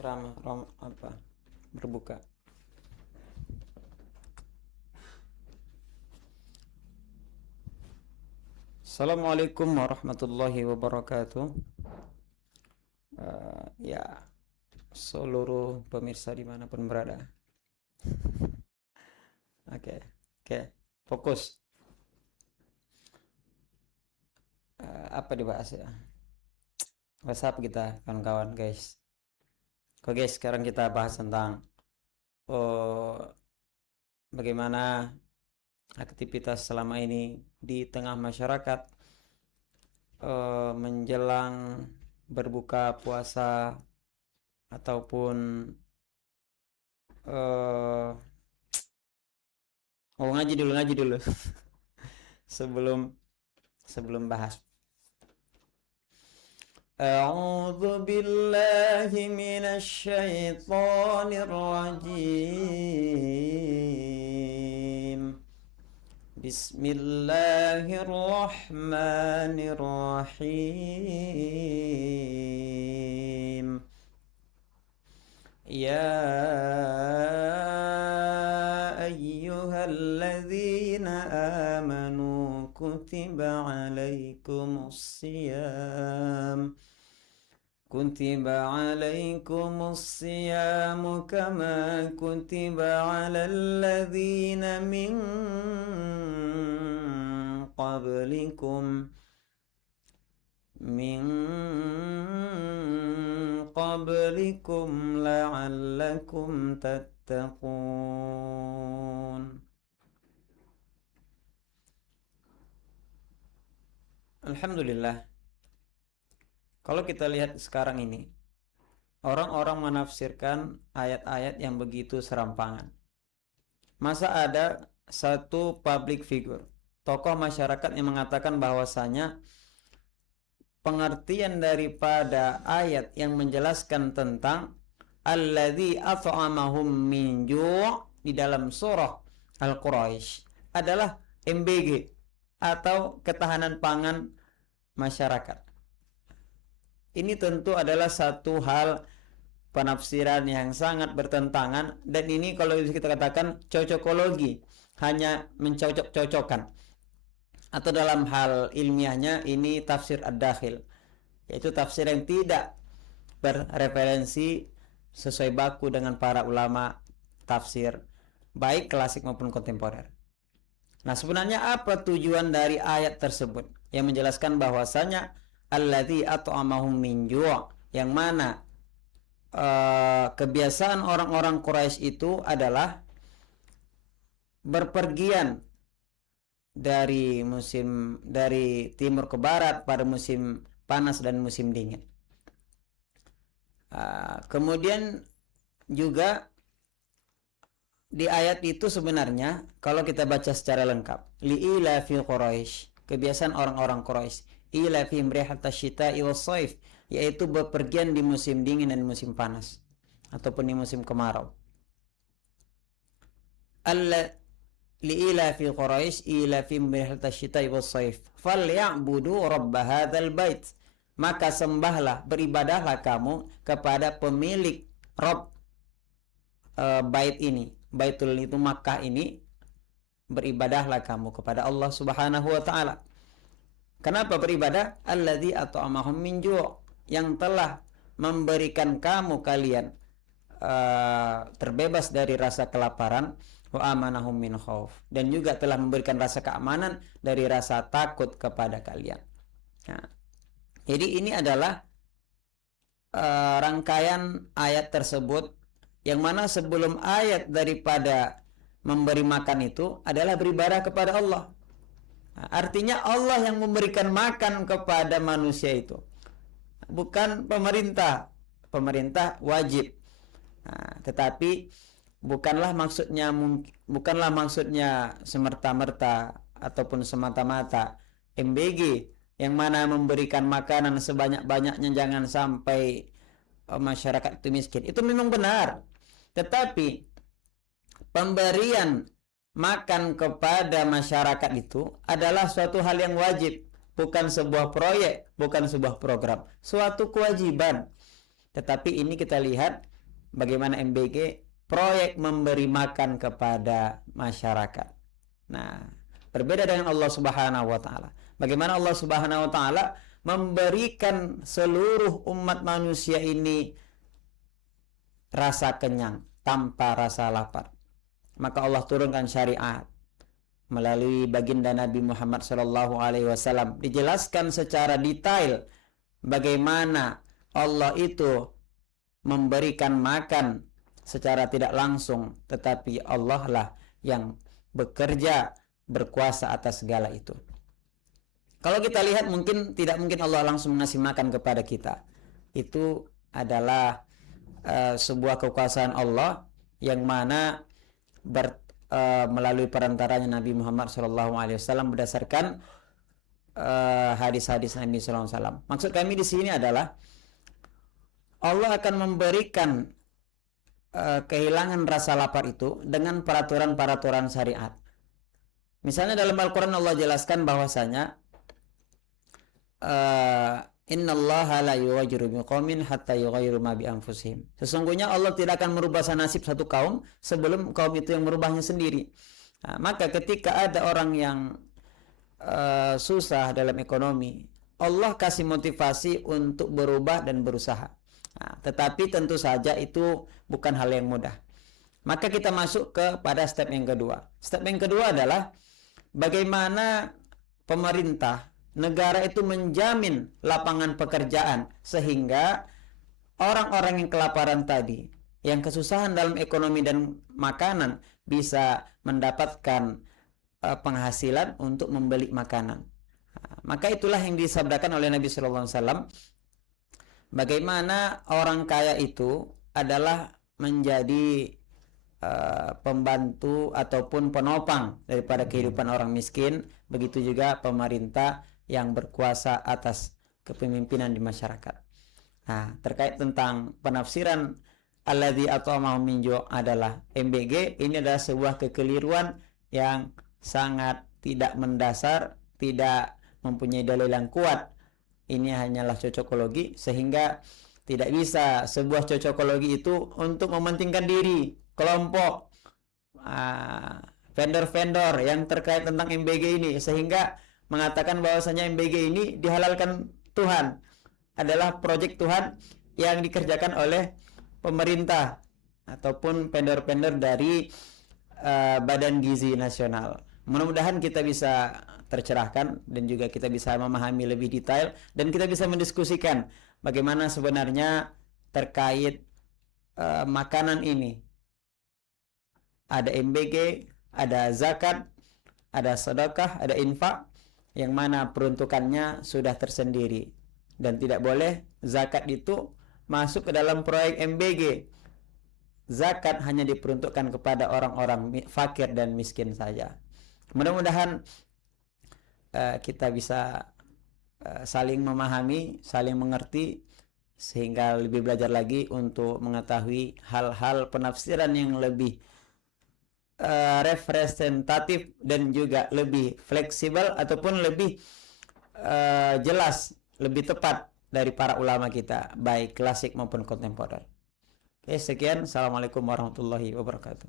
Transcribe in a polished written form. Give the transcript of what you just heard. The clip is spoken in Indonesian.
ceramah berbuka. Assalamualaikum warahmatullahi wabarakatuh. Ya, seluruh pemirsa dimanapun berada. Oke, fokus. Apa dibahas ya? WhatsApp kita, kawan-kawan, guys. Oke, guys, sekarang kita bahas tentang bagaimana aktivitas selama ini di tengah masyarakat menjelang berbuka puasa ataupun ngaji dulu sebelum bahas. A'udzu billahi minasy syaithanir rajim. Bismillahirrahmanirrahim. Ya ayyuhalladzina amanu kutiba alaikumus siyam kama kutiba alal ladzina min qablikum la'allakum tattaqun. Alhamdulillah, kalau kita lihat sekarang ini, orang-orang menafsirkan ayat-ayat yang begitu serampangan. Masa ada satu public figure, tokoh masyarakat yang mengatakan bahwasanya pengertian daripada ayat yang menjelaskan tentang alladzi at'amahum min ju' di dalam surah Al-Quraisy adalah MBG atau ketahanan pangan masyarakat. Ini tentu adalah satu hal penafsiran yang sangat bertentangan, dan ini kalau kita katakan cocokologi, hanya mencocok-cocokkan, atau dalam hal ilmiahnya ini tafsir ad-dakhil, yaitu tafsir yang tidak berreferensi sesuai baku dengan para ulama tafsir baik klasik maupun kontemporer. Nah, sebenarnya apa tujuan dari ayat tersebut yang menjelaskan bahwasanya alladzi at'amahum min ju', yang mana kebiasaan orang-orang Quraisy itu adalah berpergian dari timur ke barat pada musim panas dan musim dingin. Kemudian juga di ayat itu sebenarnya kalau kita baca secara lengkap, li'ila fi Quraisy, kebiasaan orang-orang Quraisy, ila fi rihatas syita'i was-shaif, yaitu bepergian di musim dingin dan musim panas ataupun di musim kemarau. Li'ila fi Quraisy ila fi rihatas syita'i was-shaif falya'budu rabb hadzal bait, maka sembahlah, beribadahlah kamu kepada pemilik Rabb bait ini, Baitul itu Makkah ini, beribadahlah kamu kepada Allah Subhanahu wa taala. Kenapa beribadah? Alladzi at'amahum min ju', yang telah memberikan kalian terbebas dari rasa kelaparan, wa amanahum min khauf, dan juga telah memberikan rasa keamanan dari rasa takut kepada kalian. Nah, jadi ini adalah rangkaian ayat tersebut, yang mana sebelum ayat daripada memberi makan itu adalah beribadah kepada Allah. Nah, artinya Allah yang memberikan makan kepada manusia itu, bukan pemerintah. Pemerintah wajib. Nah, tetapi bukanlah maksudnya semerta-merta ataupun semata-mata MBG yang mana memberikan makanan sebanyak-banyaknya, jangan sampai masyarakat itu miskin. Itu memang benar, tetapi pemberian makan kepada masyarakat itu adalah suatu hal yang wajib, bukan sebuah proyek, bukan sebuah program, suatu kewajiban. Tetapi ini kita lihat bagaimana MBG proyek memberi makan kepada masyarakat. Nah, berbeda dengan Allah Subhanahu wa taala. Bagaimana Allah Subhanahu wa taala memberikan seluruh umat manusia ini rasa kenyang tanpa rasa lapar. Maka Allah turunkan syariat melalui baginda Nabi Muhammad SAW. Dijelaskan secara detail bagaimana Allah itu memberikan makan secara tidak langsung, tetapi Allah lah yang bekerja, berkuasa atas segala itu. Kalau kita lihat tidak mungkin Allah langsung ngasih makan kepada kita. Itu adalah sebuah kekuasaan Allah yang mana melalui perantaranya Nabi Muhammad SAW berdasarkan hadis-hadis Nabi SAW. Maksud kami di sini adalah Allah akan memberikan kehilangan rasa lapar itu dengan peraturan-peraturan syariat. Misalnya dalam Al-Quran Allah jelaskan bahwasanya innallaha la yughayyiru biqaumin hatta yughayyiru ma bi anfusihim. Sesungguhnya Allah tidak akan merubah nasib satu kaum sebelum kaum itu yang merubahnya sendiri. Nah, maka ketika ada orang yang susah dalam ekonomi, Allah kasih motivasi untuk berubah dan berusaha. Nah, tetapi tentu saja itu bukan hal yang mudah. Maka kita masuk kepada step yang kedua. Step yang kedua adalah bagaimana pemerintah negara itu menjamin lapangan pekerjaan sehingga orang-orang yang kelaparan tadi, yang kesusahan dalam ekonomi dan makanan bisa mendapatkan penghasilan untuk membeli makanan. Maka itulah yang disabdakan oleh Nabi Sallallahu Alaihi Wasallam. Bagaimana orang kaya itu adalah menjadi pembantu ataupun penopang daripada kehidupan orang miskin. Begitu juga pemerintah yang berkuasa atas kepemimpinan di masyarakat. Nah, terkait tentang penafsiran alladzi at'amahum min ju' adalah MBG, ini adalah sebuah kekeliruan yang sangat tidak mendasar, tidak mempunyai dalil yang kuat. Ini hanyalah cocokologi, sehingga tidak bisa sebuah cocokologi itu untuk mementingkan diri kelompok vendor-vendor yang terkait tentang MBG ini, sehingga mengatakan bahwasanya MBG ini dihalalkan Tuhan, adalah proyek Tuhan yang dikerjakan oleh pemerintah ataupun vendor-vendor dari Badan Gizi Nasional. Mudah-mudahan kita bisa tercerahkan dan juga kita bisa memahami lebih detail dan kita bisa mendiskusikan bagaimana sebenarnya terkait makanan ini. Ada MBG, ada zakat, ada sedekah, ada infak, yang mana peruntukannya sudah tersendiri dan tidak boleh zakat itu masuk ke dalam proyek MBG. Zakat hanya diperuntukkan kepada orang-orang fakir dan miskin saja. Mudah-mudahan kita bisa saling memahami, saling mengerti, sehingga lebih belajar lagi untuk mengetahui hal-hal penafsiran yang lebih representatif dan juga lebih fleksibel ataupun lebih jelas, lebih tepat dari para ulama kita, baik klasik maupun kontemporer. Oke, sekian. Assalamualaikum warahmatullahi wabarakatuh.